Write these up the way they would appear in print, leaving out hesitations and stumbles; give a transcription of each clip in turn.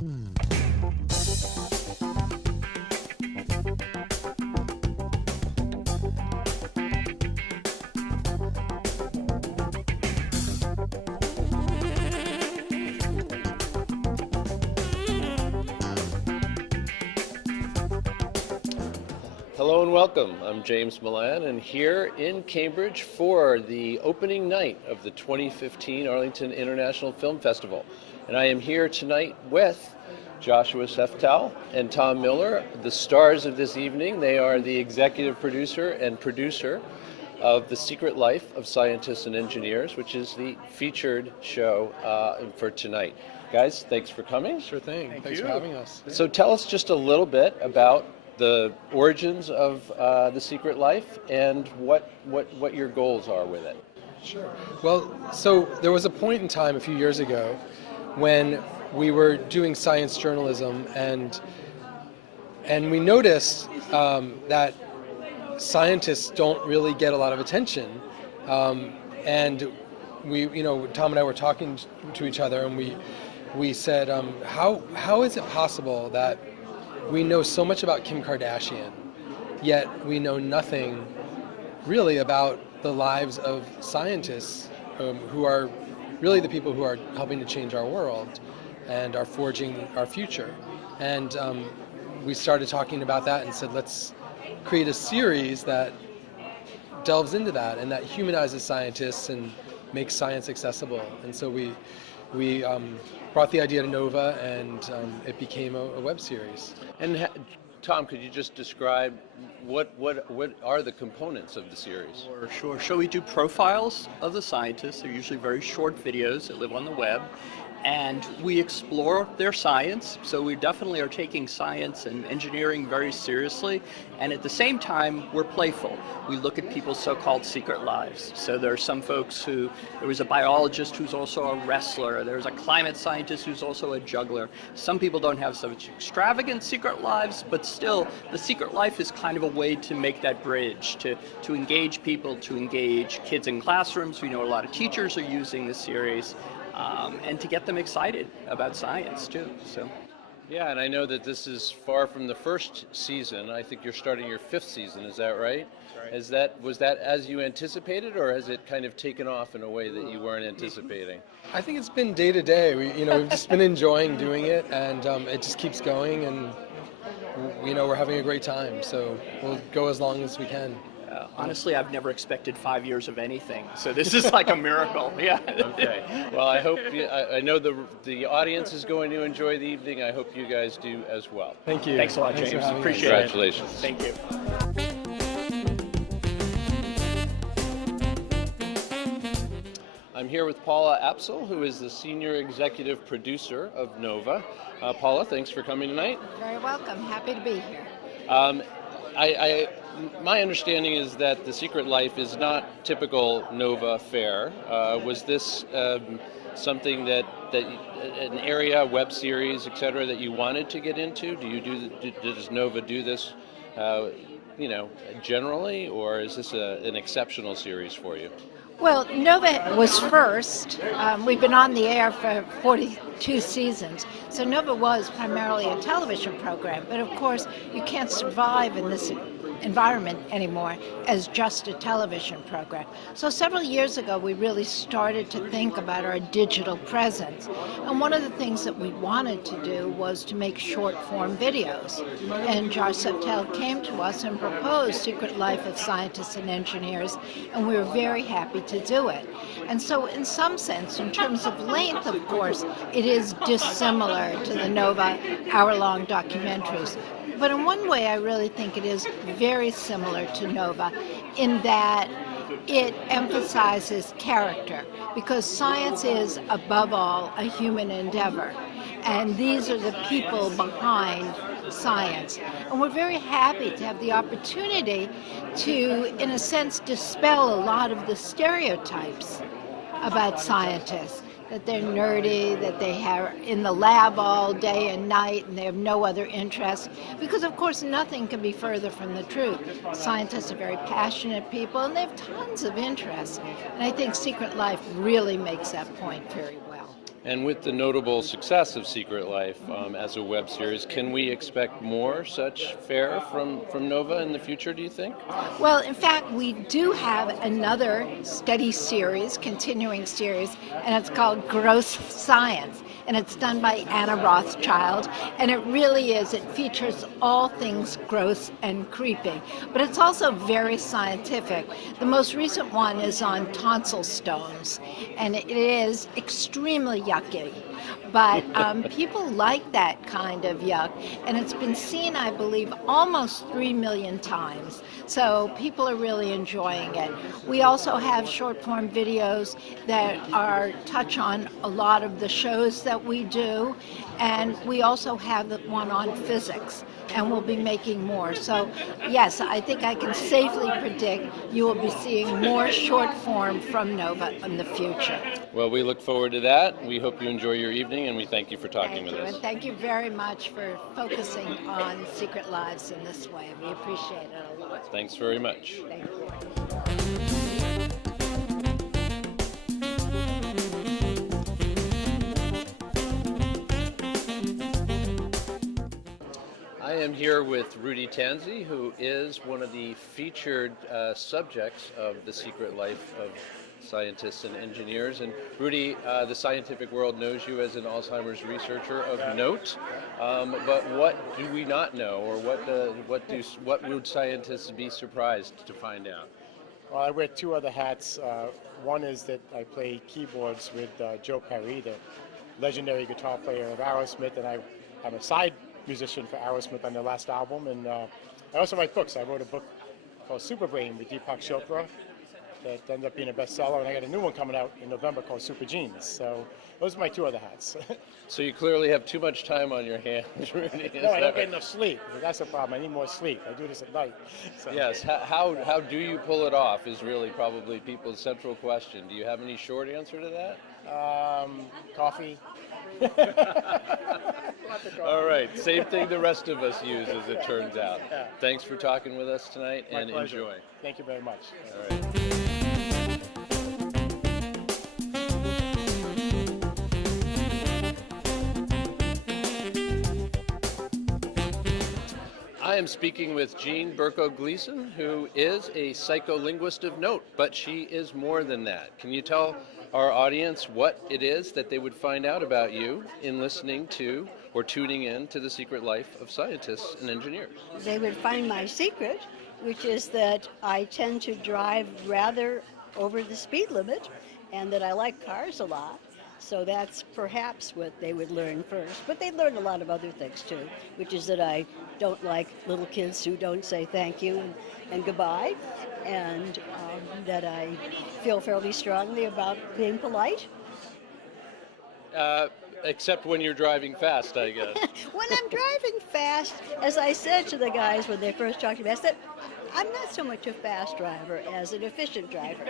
Hello and welcome. I'm James Milan, and here in Cambridge for the opening night of the 2015 Arlington International Film Festival. And I am here tonight with Joshua Seftel and Tom Miller, the stars of this evening. They are the executive producer and producer of The Secret Life of Scientists and Engineers, which is the featured show for tonight. Guys, thanks for coming. Sure thing. Thanks for having us. So tell us just a little bit about the origins of The Secret Life and what your goals are with it. Sure. Well, so there was a point in time a few years ago when we were doing science journalism, and we noticed that scientists don't really get a lot of attention, and we, Tom and I were talking to each other, and we said, how is it possible that we know so much about Kim Kardashian, yet we know nothing really about the lives of scientists who are really the people who are helping to change our world and are forging our future. And we started talking about that and said, let's create a series that delves into that and that humanizes scientists and makes science accessible. And so we brought the idea to Nova, and it became a web series. And Tom, could you just describe what are the components of the series? Sure. So we do profiles of the scientists. They're usually very short videos that live on the web. And we explore their science, so we definitely are taking science and engineering very seriously, and at the same time, we're playful. We look at people's so-called secret lives. So there are some folks there was a biologist who's also a wrestler, there's a climate scientist who's also a juggler. Some people don't have such extravagant secret lives, but still, the secret life is kind of a way to make that bridge, to engage people, to engage kids in classrooms. We know a lot of teachers are using this series. And to get them excited about science too. So, yeah, and I know that this is far from the first season. I think you're starting your 5th season. Is that right? That's right. Was that as you anticipated, or has it kind of taken off in a way that you weren't anticipating? I think it's been day to day. We've just been enjoying doing it, and it just keeps going, and we're having a great time. So we'll go as long as we can. Honestly, I've never expected 5 years of anything, so this is like a miracle. Yeah. Okay. Well, I hope I know the audience is going to enjoy the evening. I hope you guys do as well. Thank you. Thanks a lot, James. Appreciate it. Congratulations. Thank you. I'm here with Paula Apsel, who is the senior executive producer of Nova. Paula, thanks for coming tonight. Very welcome. Happy to be here. My understanding is that The Secret Life is not typical Nova fare. Was this something that an area, web series, etc., that you wanted to get into? Does Nova do this, generally, or is this an exceptional series for you? Well, Nova was first. We've been on the air for 42 seasons. So Nova was primarily a television program. But of course, you can't survive in this environment anymore as just a television program. So several years ago, we really started to think about our digital presence. And one of the things that we wanted to do was to make short-form videos. And Josh Seftel came to us and proposed Secret Life of Scientists and Engineers, and we were very happy to do it. And so in some sense, in terms of length, of course, it is dissimilar to the Nova hour-long documentaries. But in one way, I really think it is very similar to Nova in that it emphasizes character, because science is, above all, a human endeavor. And these are the people behind science. And we're very happy to have the opportunity to, in a sense, dispel a lot of the stereotypes about scientists. That they're nerdy, that they are in the lab all day and night, and they have no other interest. Because, of course, nothing can be further from the truth. Scientists are very passionate people, and they have tons of interest. And I think Secret Life really makes that point very well. And with the notable success of Secret Life as a web series, can we expect more such fare from Nova in the future, do you think? Well, in fact, we do have another steady series, continuing series, and it's called Gross Science. And it's done by Anna Rothschild, and it really is. It features all things gross and creepy, but it's also very scientific. The most recent one is on tonsil stones, and it is extremely yucky. But people like that kind of yuck, and it's been seen, I believe, almost 3 million times. So people are really enjoying it. We also have short-form videos that touch on a lot of the shows that we do, and we also have the one on physics, and we'll be making more. So yes, I think I can safely predict you will be seeing more short form from Nova in the future. Well, we look forward to that. We hope you enjoy your evening, and we thank you for talking with us. And thank you very much for focusing on Secret Lives in this way. We appreciate it a lot. Thanks very much. Thank you. I am here with Rudy Tanzi, who is one of the featured subjects of The Secret Life of Scientists and Engineers. And Rudy, the scientific world knows you as an Alzheimer's researcher of note, but what do we not know, or what would scientists be surprised to find out? Well, I wear two other hats. One is that I play keyboards with Joe Perry, the legendary guitar player of Aerosmith, and I'm a side musician for Aerosmith on their last album. And I also write books. I wrote a book called Super Brain with Deepak Chopra that ended up being a bestseller, and I got a new one coming out in November called Super Genes. So those are my two other hats. So you clearly have too much time on your hands, Rudy. No, I don't get enough sleep. That's the problem. I need more sleep. I do this at night. So. Yes. How do you pull it off is really probably people's central question. Do you have any short answer to that? Coffee. All right. Same thing the rest of us use, as it turns out. Yeah. Thanks for talking with us tonight, My and pleasure. enjoy. Thank you very much. All right. I am speaking with Jean Berko-Gleason, who is a psycholinguist of note, but she is more than that. Can you tell our audience what it is that they would find out about you in listening to or tuning in to The Secret Life of Scientists and Engineers? They would find my secret, which is that I tend to drive rather over the speed limit and that I like cars a lot. So that's perhaps what they would learn first. But they'd learn a lot of other things too, which is that I don't like little kids who don't say thank you and goodbye, and that I feel fairly strongly about being polite. Except when you're driving fast, I guess. When I'm driving fast, as I said to the guys when they first talked to me, I said, I'm not so much a fast driver as an efficient driver.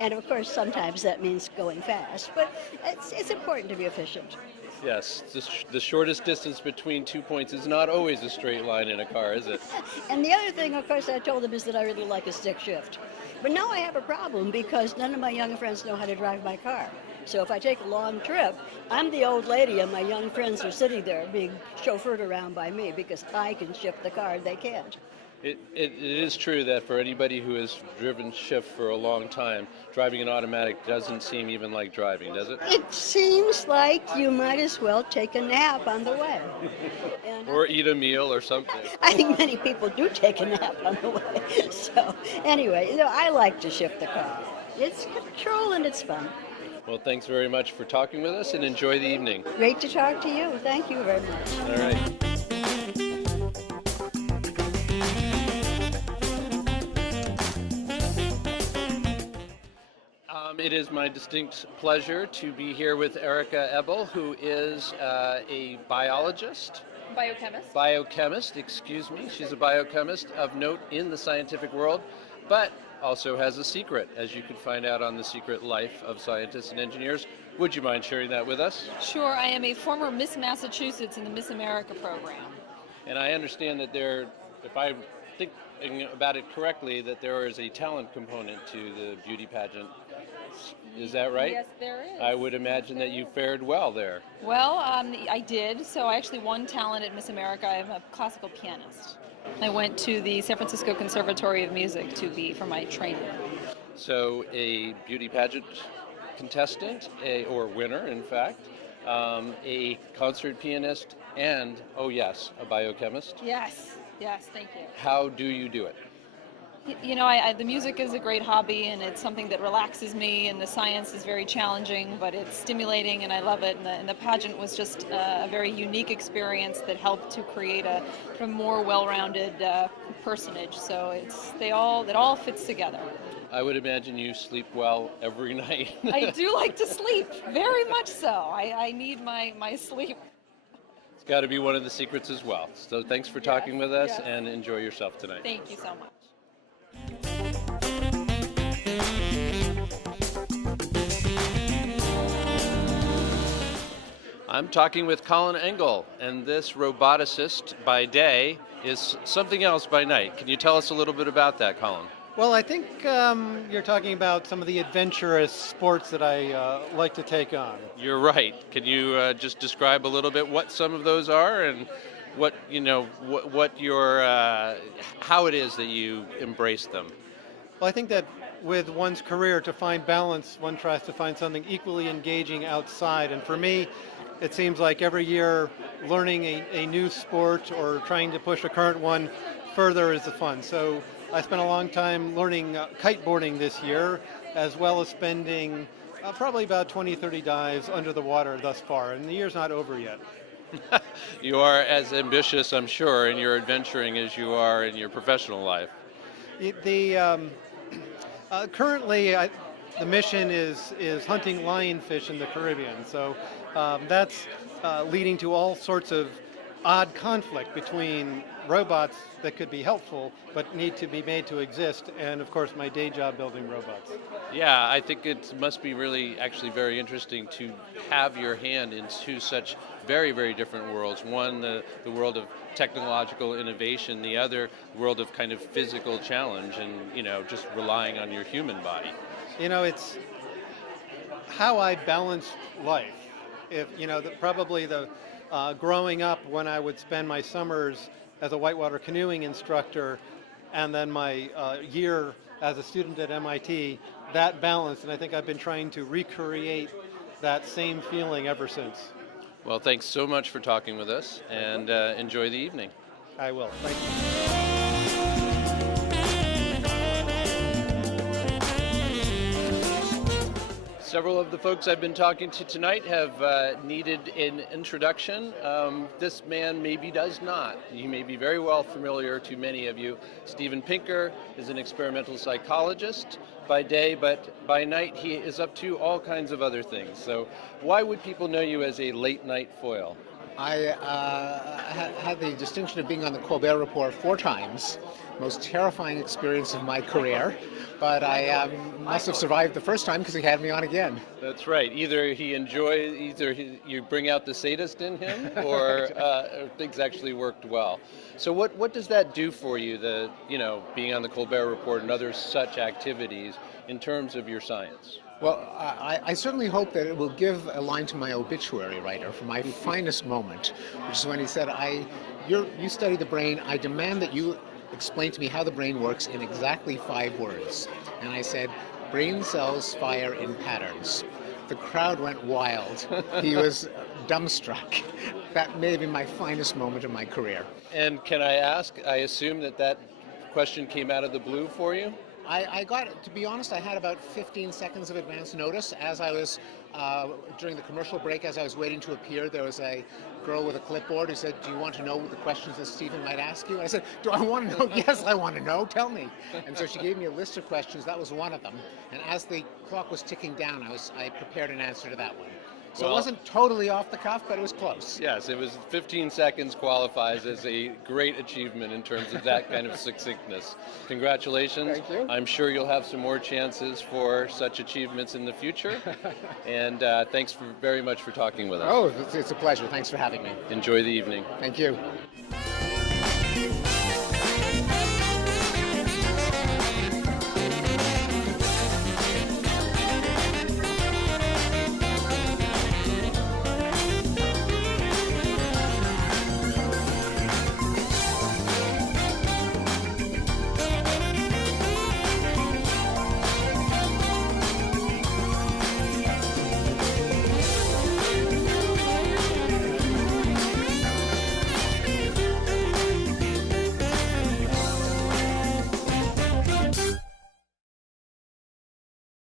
And of course, sometimes that means going fast, but it's important to be efficient. Yes, the shortest distance between 2 points is not always a straight line in a car, is it? And the other thing, of course, I told them is that I really like a stick shift. But now I have a problem because none of my young friends know how to drive my car. So if I take a long trip, I'm the old lady and my young friends are sitting there being chauffeured around by me because I can shift the car, they can't. It is true that for anybody who has driven shift for a long time, driving an automatic doesn't seem even like driving, does it? It seems like you might as well take a nap on the way. And Or eat a meal or something. I think many people do take a nap on the way. So anyway, I like to shift the car. It's control and it's fun. Well, thanks very much for talking with us, and enjoy the evening. Great to talk to you. Thank you very much. All right. It is my distinct pleasure to be here with Erika Ebbel, who is a biologist. Biochemist, excuse me. She's a biochemist of note in the scientific world, but also has a secret, as you can find out on The Secret Life of Scientists and Engineers. Would you mind sharing that with us? Sure, I am a former Miss Massachusetts in the Miss America program. And I understand that if I'm thinking about it correctly, that there is a talent component to the beauty pageant Talents. Is that right? Yes, there is. I would imagine that you fared well there. Well, I did. So I actually won talent at Miss America. I'm a classical pianist. I went to the San Francisco Conservatory of Music for my training. So a beauty pageant contestant, or winner, in fact, a concert pianist, and, oh yes, a biochemist. Yes, thank you. How do you do it? You know, the music is a great hobby, and it's something that relaxes me, and the science is very challenging, but it's stimulating, and I love it. And the pageant was just a very unique experience that helped to create a more well-rounded personage. So it all fits together. I would imagine you sleep well every night. I do like to sleep, very much so. I need my sleep. It's got to be one of the secrets as well. So thanks for talking with us, yes. and enjoy yourself tonight. Thank you so much. I'm talking with Colin Engel, and this roboticist by day is something else by night. Can you tell us a little bit about that, Colin? Well, I think you're talking about some of the adventurous sports that I like to take on. You're right. Can you just describe a little bit what some of those are and what how it is that you embrace them? Well, I think that with one's career, to find balance, one tries to find something equally engaging outside. And for me, it seems like every year learning a new sport or trying to push a current one further is the fun. So I spent a long time learning kiteboarding this year, as well as spending probably about 20-30 dives under the water thus far, and the year's not over yet. You are as ambitious, I'm sure, in your adventuring as you are in your professional life. Currently, the mission is hunting lionfish in the Caribbean, so that's leading to all sorts of odd conflict between robots that could be helpful but need to be made to exist, and of course my day job building robots. Yeah, I think it must be really actually very interesting to have your hand in two such very, very different worlds. One, the world of technological innovation, the other world of kind of physical challenge and, just relying on your human body. It's how I balance life. If probably growing up when I would spend my summers as a whitewater canoeing instructor and then my year as a student at MIT, that balance, and I think I've been trying to recreate that same feeling ever since. Well, thanks so much for talking with us, and enjoy the evening. I will. Thank you. Several of the folks I've been talking to tonight have needed an introduction. This man maybe does not. He may be very well familiar to many of you. Steven Pinker is an experimental psychologist by day, but by night he is up to all kinds of other things. So why would people know you as a late night foil? I had the distinction of being on the Colbert Report 4 times, most terrifying experience of my career, but I must have survived the first time because he had me on again. That's right. Either you bring out the sadist in him, or things actually worked well. So what does that do for you, being on the Colbert Report and other such activities in terms of your science? Well, I certainly hope that it will give a line to my obituary writer for my finest moment, which is when he said, you study the brain, I demand that you explain to me how the brain works in exactly 5 words. And I said, brain cells fire in patterns. The crowd went wild. He was dumbstruck. That may be my finest moment of my career. And can I ask, I assume that question came out of the blue for you? I got, to be honest, I had about 15 seconds of advance notice. As I was, during the commercial break, as I was waiting to appear, there was a girl with a clipboard who said, do you want to know the questions that Steven might ask you? And I said, do I want to know? Yes, I want to know. Tell me. And so she gave me a list of questions. That was one of them. And as the clock was ticking down, I prepared an answer to that one. So it wasn't totally off the cuff, but it was close. Yes, it was 15 seconds qualifies as a great achievement in terms of that kind of succinctness. Congratulations. Thank you. I'm sure you'll have some more chances for such achievements in the future. And thanks very much for talking with us. Oh, it's a pleasure. Thanks for having me. Enjoy the evening. Thank you.